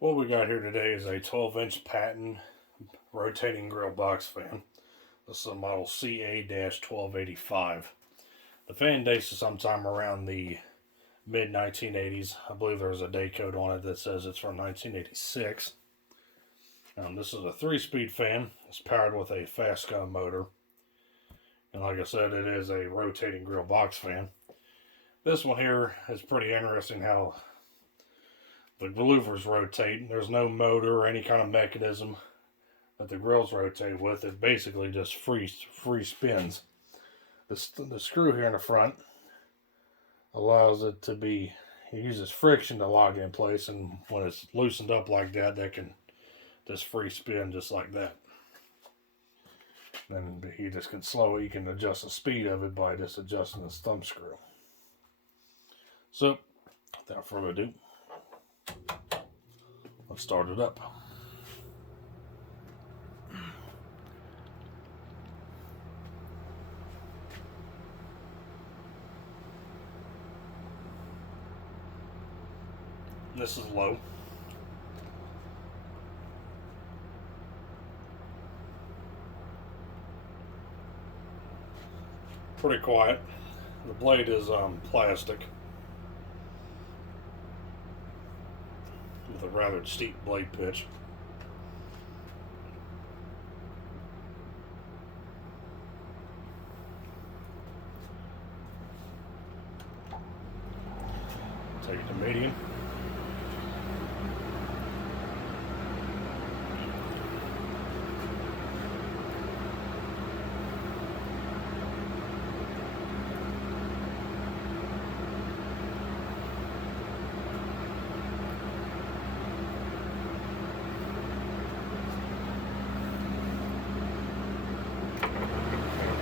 What we got here today is a 12-inch Patton rotating grill box fan. This is a model CA-1285. The fan dates to sometime around the mid-1980s. I believe there's a day code on it that says it's from 1986. This is a 3-speed fan. It's powered with a fast motor. And like I said, it is a rotating grill box fan. This one here is pretty interesting how the louvers rotate. There's no motor or any kind of mechanism that the grills rotate with. It basically just free spins. The screw here in the front allows it to be, it uses friction to lock it in place, and when it's loosened up like that, that can just free spin just like that. Then you just can slow it. You can adjust the speed of it by just adjusting this thumb screw. So, without further ado, let's start it up. This is low. Pretty quiet. The blade is plastic with a rather steep blade pitch. Take it to medium.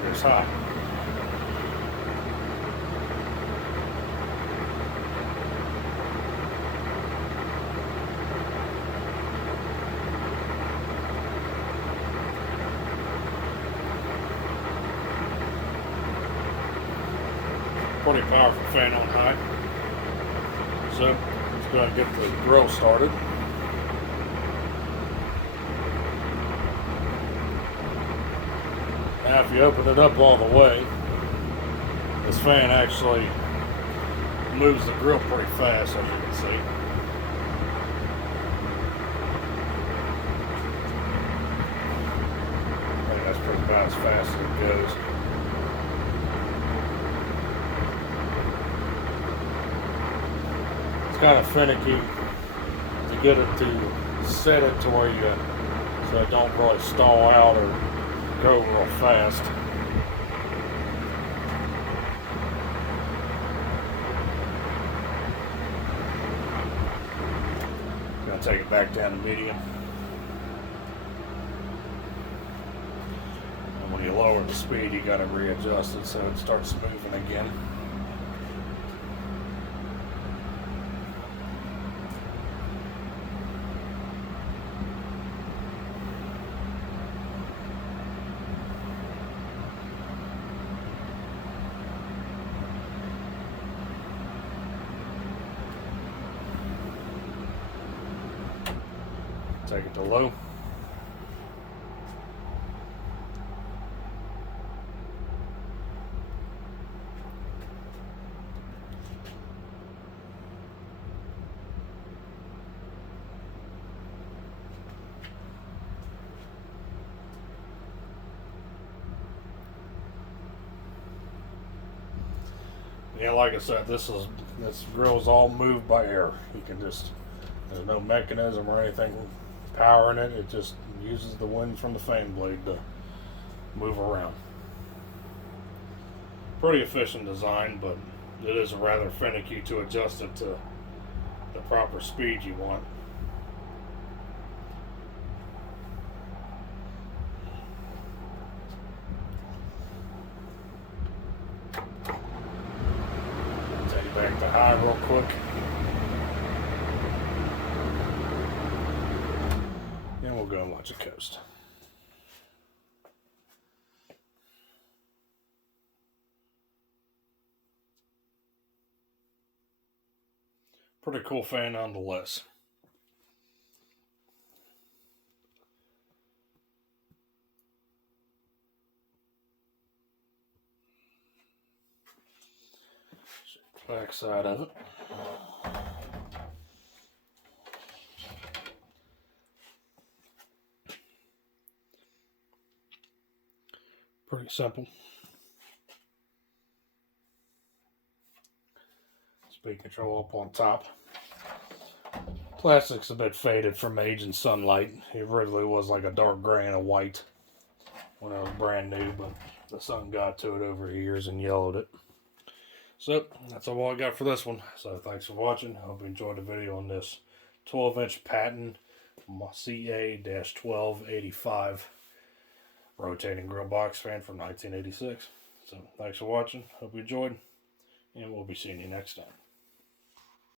It's hot. Pretty powerful fan on high. So let's go ahead and get the grill started. Now if you open it up all the way, this fan actually moves the grill pretty fast, as you can see. I think that's pretty about as fast as it goes. It's kind of finicky to get it to set it to where you, so it don't really stall out or go real fast. Gonna take it back down to medium. And when you lower the speed, you gotta readjust it so it starts moving again. Take it to low. Yeah, like I said, this grill is all moved by air. You can just, there's no mechanism or anything powering it. It just uses the wind from the fan blade to move around. Pretty efficient design, but it is rather finicky to adjust it to the proper speed you want. Take it back to high real quick. We'll go and watch it coast. Pretty cool fan nonetheless. Back side of it. Pretty simple. Speed control up on top. Plastic's a bit faded from age and sunlight. It originally was like a dark gray and a white when it was brand new, but the sun got to it over years and yellowed it. So that's all I got for this one. So thanks for watching. I hope you enjoyed the video on this 12-inch Patton CA-1285 rotating grill box fan from 1986. So thanks for watching. Hope you enjoyed, and we'll be seeing you next time.